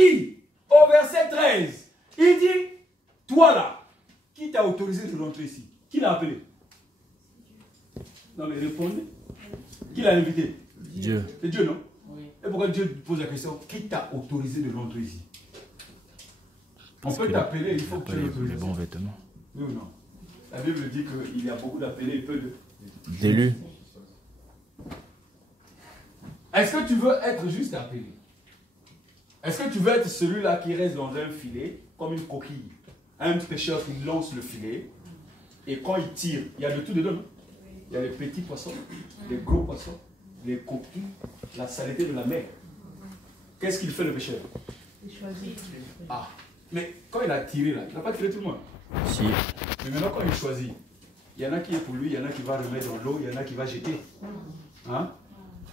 dit au verset 13, il dit, toi là, qui t'a autorisé de rentrer ici? Qui l'a appelé? Non mais répondez. Qui l'a invité? Dieu. C'est Dieu, non? Oui. Et pourquoi Dieu pose la question, qui t'a autorisé de rentrer ici? On peut t'appeler, il faut que tu aies l'autorisation. Les bons vêtements. Oui ou non? La Bible dit qu'il y a beaucoup d'appelés et peu D'élus. Est-ce que tu veux être juste appelé? Est-ce que tu veux être celui-là qui reste dans un filet, comme une coquille? Un pêcheur qui lance le filet, et quand il tire, il y a de tout dedans, non? Il y a les petits poissons, les gros poissons, les coquilles, la saleté de la mer. Qu'est-ce qu'il fait le pêcheur? Il choisit. Ah, mais quand il a tiré là, il n'a pas tiré tout le monde. Si. Mais maintenant quand il choisit, il y en a qui est pour lui, il y en a qui va remettre dans l'eau, il y en a qui va jeter. Hein?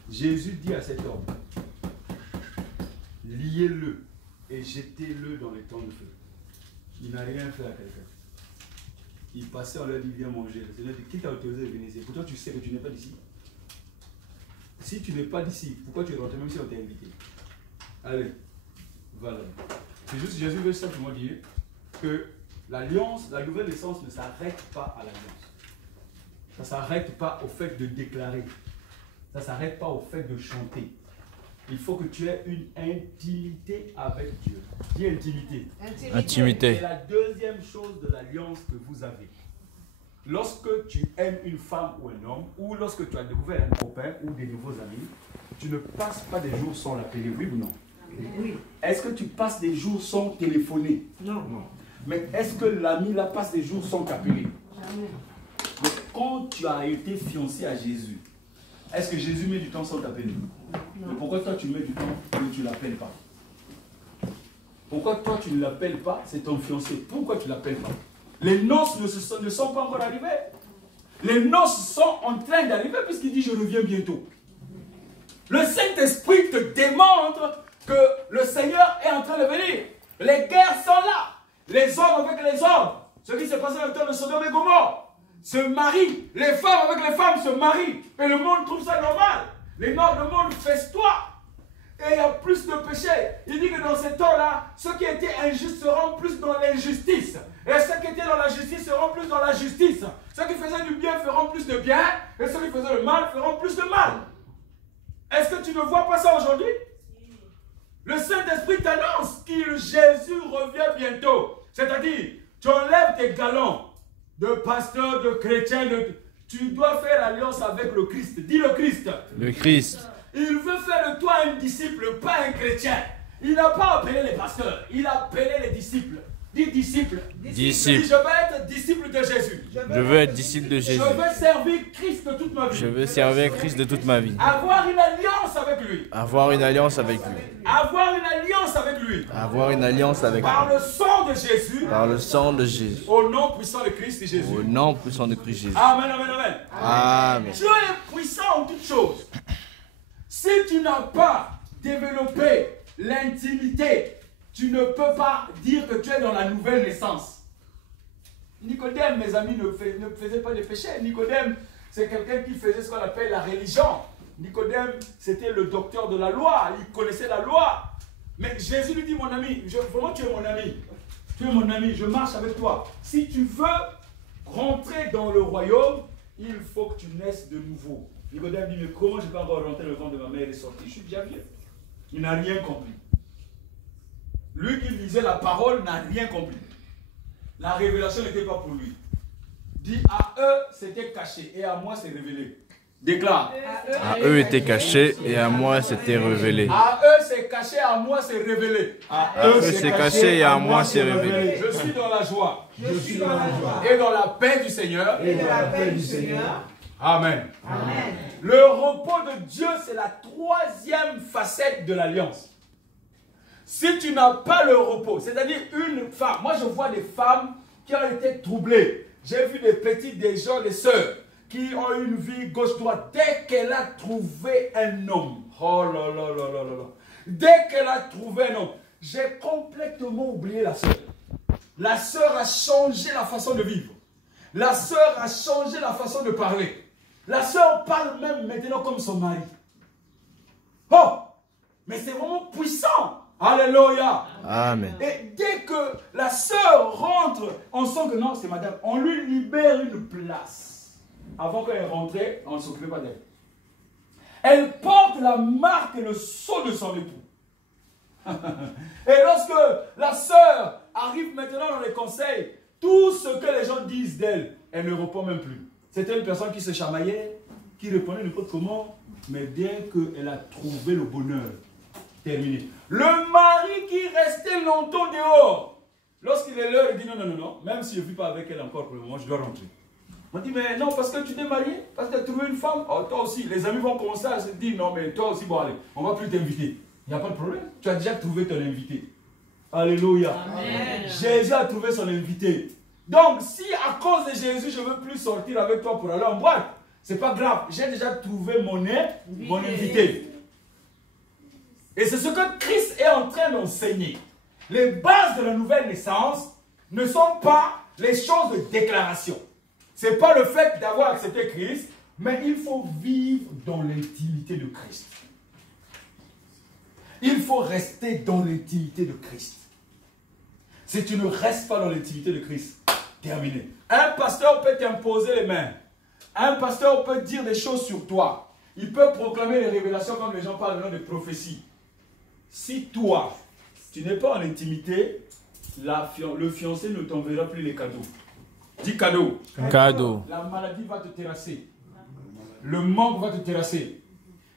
Jésus dit à cet homme, liez-le et jetez-le dans les temps de feu. Il n'a rien fait à quelqu'un. Il passait, on leur dit, viens manger. Le Seigneur dit, qui t'a autorisé de venir ici? Pourtant tu sais que tu n'es pas d'ici. Si tu n'es pas d'ici, pourquoi tu es rentré même si on t'a invité? Allez, voilà. C'est juste, Jésus veut simplement dire que l'alliance, la nouvelle naissance ne s'arrête pas à l'alliance. Ça ne s'arrête pas au fait de déclarer. Ça ne s'arrête pas au fait de chanter. Il faut que tu aies une intimité avec Dieu. Dis intimité. Intimité. C'est la deuxième chose de l'alliance que vous avez. Lorsque tu aimes une femme ou un homme, ou lorsque tu as découvert un copain ou des nouveaux amis, tu ne passes pas des jours sans l'appeler, oui ou non? Oui. Est-ce que tu passes des jours sans téléphoner? Non. Mais est-ce que l'ami là passe des jours sans t'appeler? Jamais. Donc, quand tu as été fiancé à Jésus, est-ce que Jésus met du temps sans t'appeler? Mais pourquoi toi tu mets du temps et tu ne l'appelles pas? Pourquoi toi tu ne l'appelles pas? C'est ton fiancé. Pourquoi tu ne l'appelles pas? Les noces ne sont pas encore arrivées. Les noces sont en train d'arriver puisqu'il dit je reviens bientôt. Le Saint-Esprit te démontre que le Seigneur est en train de venir. Les guerres sont là. Les hommes avec les hommes. Ce qui s'est passé dans le temps de Sodome et Gomorrhe se marient. Les femmes avec les femmes se marient. Et le monde trouve ça normal. Le monde festoie. Et il y a plus de péché. Il dit que dans ces temps-là, ceux qui étaient injustes seront plus dans l'injustice. Et ceux qui étaient dans la justice seront plus dans la justice. Ceux qui faisaient du bien feront plus de bien. Et ceux qui faisaient le mal feront plus de mal. Est-ce que tu ne vois pas ça aujourd'hui? Le Saint-Esprit t'annonce que Jésus revient bientôt. C'est-à-dire, tu enlèves tes galons de pasteur, de chrétien. Tu dois faire alliance avec le Christ. Dis le Christ. Le Christ. Il veut faire de toi un disciple, pas un chrétien. Il n'a pas appelé les pasteurs, il a appelé les disciples. Dis disciple. Disciple. Dis, je veux être disciple de Jésus. Je veux être disciple de Jésus. Je veux servir Christ de toute ma vie. Je veux servir Christ de toute ma vie. Avoir une alliance avec lui. Avoir une alliance avec lui. Avoir une alliance avec lui. Avoir une alliance avec lui. Par le sang de Jésus. Par le sang de Jésus. Au nom puissant de Christ Jésus. Au nom puissant de Christ Jésus. Amen, amen, amen. Amen. Dieu est puissant en toutes choses. Si tu n'as pas développé l'intimité, tu ne peux pas dire que tu es dans la nouvelle naissance. Nicodème, mes amis, ne faisait pas de péché. Nicodème, c'est quelqu'un qui faisait ce qu'on appelle la religion. Nicodème, c'était le docteur de la loi. Il connaissait la loi. Mais Jésus lui dit, mon ami, vraiment tu es mon ami. Tu es mon ami, je marche avec toi. Si tu veux rentrer dans le royaume, il faut que tu naisses de nouveau. Nicodème dit, mais comment je peux encore rentrer dans le ventre de ma mère et sortir? Je suis déjà vieux. Il n'a rien compris. Lui qui lisait la parole n'a rien compris. La révélation n'était pas pour lui. Dit, à eux c'était caché et à moi c'est révélé. Déclare. À eux était caché et à moi c'était révélé. À eux c'est caché, à moi c'est révélé. À eux c'est caché et à moi c'est révélé. Je suis dans la joie. Je suis dans la joie. Et dans la paix du Seigneur. Et de la paix du Seigneur. Amen. Amen. Le repos de Dieu, c'est la troisième facette de l'alliance. Si tu n'as pas le repos, c'est-à-dire une femme, moi je vois des femmes qui ont été troublées. J'ai vu des petites, des gens, des sœurs qui ont une vie gauche-droite. Dès qu'elle a trouvé un homme, oh là là là là là, dès qu'elle a trouvé un homme, j'ai complètement oublié la sœur. La sœur a changé la façon de vivre. La sœur a changé la façon de parler. La sœur parle même maintenant comme son mari. Oh! Mais c'est vraiment puissant. Alléluia. Amen. Et dès que la sœur rentre, on sent que non, c'est madame. On lui libère une place. Avant qu'elle rentre, on ne s'occupe pas d'elle. Elle porte la marque et le sceau de son époux. Et lorsque la sœur arrive maintenant dans les conseils, tout ce que les gens disent d'elle, elle ne répond même plus. C'était une personne qui se chamaillait, qui répondait n'importe comment, mais dès qu'elle a trouvé le bonheur, terminé. Le mari qui restait longtemps dehors, lorsqu'il est l'heure, il dit non, non, non, non, même si je ne vis pas avec elle encore pour le moment, je dois rentrer. On dit, mais non, parce que tu t'es marié, parce que tu as trouvé une femme, oh, toi aussi, les amis vont commencer à se dire, non, mais toi aussi, bon, allez, on ne va plus t'inviter. Il n'y a pas de problème, tu as déjà trouvé ton invité. Alléluia. Amen. Jésus a trouvé son invité. Donc, si à cause de Jésus, je ne veux plus sortir avec toi pour aller en boîte, ce n'est pas grave, j'ai déjà trouvé mon invité. Et c'est ce que Christ est en train d'enseigner. Les bases de la nouvelle naissance ne sont pas les choses de déclaration. Ce n'est pas le fait d'avoir accepté Christ, mais il faut vivre dans l'intimité de Christ. Il faut rester dans l'intimité de Christ. Si tu ne restes pas dans l'intimité de Christ, terminé. Un pasteur peut t'imposer les mains. Un pasteur peut dire des choses sur toi. Il peut proclamer les révélations comme les gens parlent de prophétie. Si toi, tu n'es pas en intimité, le fiancé ne t'enverra plus les cadeaux. Dis cadeau. Cadeau. La maladie va te terrasser. Le manque va te terrasser.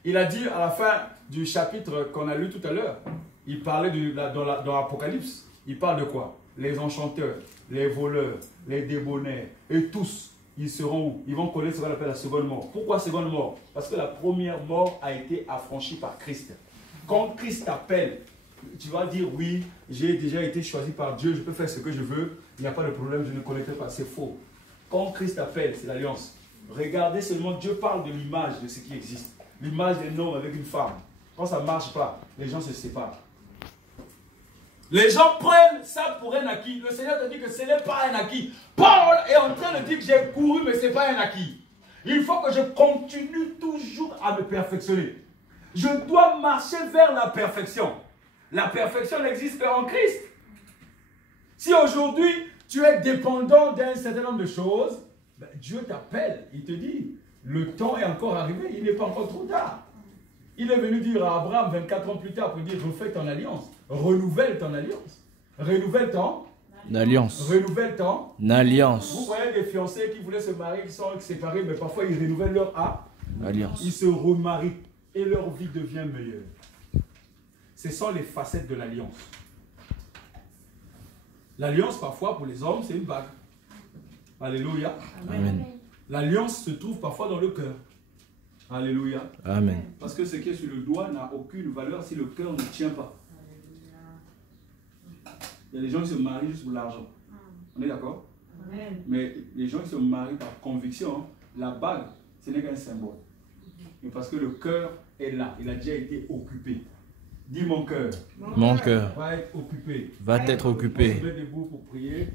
Il a dit à la fin du chapitre qu'on a lu tout à l'heure, il parlait dans l'Apocalypse. Il parle de quoi? Les enchanteurs, les voleurs, les débonnaires, et tous, ils seront où? Ils vont connaître ce qu'on appelle la seconde mort. Pourquoi seconde mort? Parce que la première mort a été affranchie par Christ. Quand Christ t'appelle, tu vas dire oui, j'ai déjà été choisi par Dieu, je peux faire ce que je veux, il n'y a pas de problème, je ne connecte pas. C'est faux. Quand Christ t'appelle, c'est l'alliance. Regardez seulement, Dieu parle de l'image de ce qui existe. L'image d'un homme avec une femme. Quand ça ne marche pas, les gens se séparent. Les gens prennent ça pour un acquis. Le Seigneur te dit que ce n'est pas un acquis. Paul est en train de dire que j'ai couru, mais ce n'est pas un acquis. Il faut que je continue toujours à me perfectionner. Je dois marcher vers la perfection. La perfection n'existe qu'en Christ. Si aujourd'hui, tu es dépendant d'un certain nombre de choses, ben Dieu t'appelle. Il te dit, le temps est encore arrivé, il n'est pas encore trop tard. Il est venu dire à Abraham 24 ans plus tard pour dire, refais ton alliance. Renouvelle ton alliance. Renouvelle ton alliance. Renouvelle ton alliance. Vous voyez des fiancés qui voulaient se marier, qui sont séparés, mais parfois ils renouvellent leur alliance. Ils se remarient et leur vie devient meilleure. Ce sont les facettes de l'alliance. L'alliance, parfois, pour les hommes, c'est une bague. Alléluia. Amen. L'alliance se trouve parfois dans le cœur. Alléluia. Amen. Parce que ce qui est sur le doigt n'a aucune valeur si le cœur ne tient pas. Il y a des gens qui se marient juste pour l'argent. On est d'accord? Mais les gens qui se marient par conviction, la bague, ce n'est qu'un symbole. Mais parce que le cœur est là, il a déjà été occupé. Dis mon cœur. Mon cœur Va être occupé. va être On occupé. se met debout pour prier.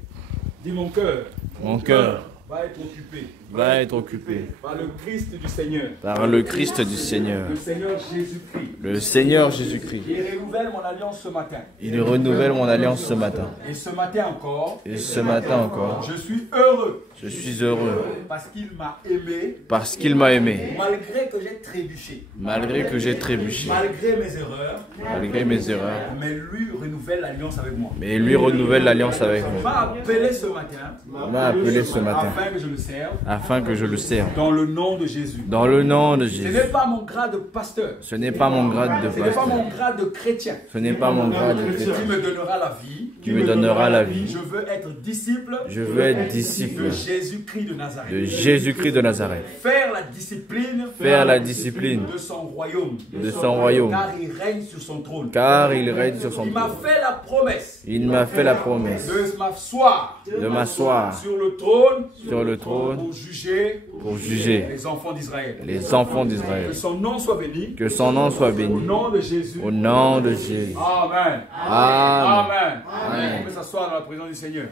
Dis mon cœur. Mon cœur va être occupé. va être occupé Par le Christ du Seigneur. par le Christ du Seigneur. Le Seigneur Jésus-Christ. Le Seigneur Jésus-Christ. Il renouvelle mon alliance ce matin. Il renouvelle mon alliance ce matin. Et ce matin encore. Et ce matin encore, Je suis heureux. je suis heureux Parce qu'il m'a aimé. parce qu'il m'a aimé, Malgré que j'ai trébuché. malgré que j'ai trébuché, Malgré mes erreurs. malgré mes erreurs. Mais lui renouvelle l'alliance avec moi. Mais lui renouvelle l'alliance avec Il moi. m'a appelé ce matin. M'a appelé ce matin Afin que je le serve. afin que je le serve. Dans le nom de Jésus. Dans le nom de Ce Jésus. n'est pas mon grade de pasteur. Ce n'est pas mon grade de Ce n'est pas pasteur. mon grade de chrétien. Ce n'est pas mon grade de Qui chrétien. me donnera la vie. Qui me donnera la vie. Je veux être disciple. Je veux être disciple de Jésus-Christ de Nazareth. de Jésus-Christ de Nazareth. Faire la discipline. Faire la discipline De son royaume. de son royaume. Car il règne sur son trône. Car il règne sur son Il m'a trône. fait la promesse. Il m'a fait la promesse De m'asseoir. de m'asseoir Sur le trône. sur le trône Pour juger. juger Les enfants d'Israël. les enfants Que d'Israël. son nom soit béni. Que son nom soit Au béni. nom de Jésus. Au nom de Jésus. Amen. Amen. Amen. On peut s'asseoir dans la présence du Seigneur.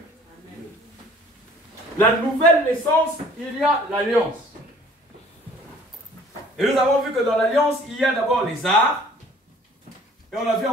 La nouvelle naissance, il y a l'alliance. Et nous avons vu que dans l'alliance, il y a d'abord les arts. Et on a vu